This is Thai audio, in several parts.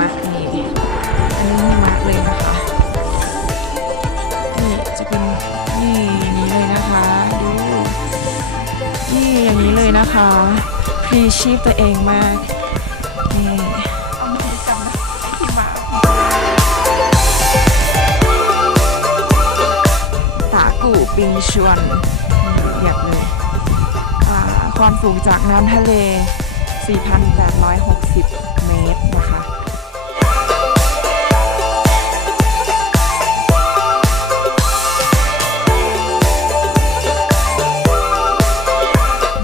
มะนี่อันนี้หิมะเลยนะคะนี่จะเป็นนี่อย่างนี้เลยนะคะดูนี่อย่างนี้เลยนะคะพลีชีพตัวเองมากนี่เอามือจับนะหิมะตากู่ปิงชวนเหยียบเลยความสูงจากน้ำทะเล 4,860 เมตรนะคะ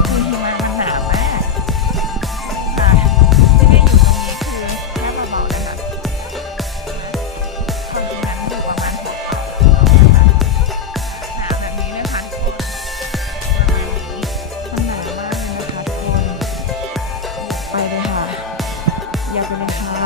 คือหิมะมันหนามากที่ไม่อยู่ตรงนี้คือแค่เบาๆนะคะความจริงนั้นอยู่ประมาณหัวเข่านะคะหนาแบบนี้เลยค่ะทุกคนประมาณนี้มันหนามากเลยนะคะทุกคนไปเลยค่ะอย่าไปเลยค่ะ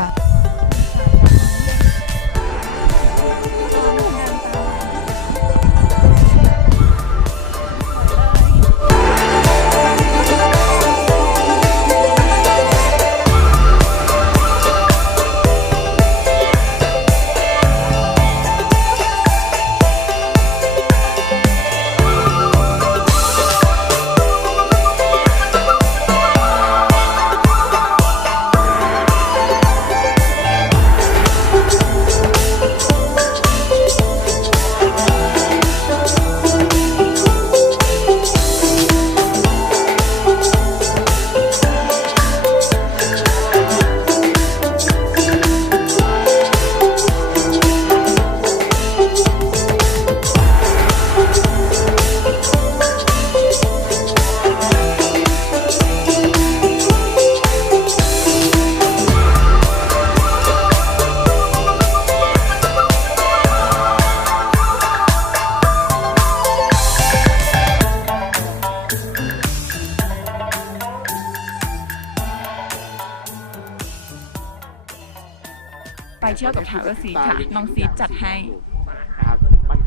ไปเที่ยวกับTravelzeedค่ะน้องซีดจัดให้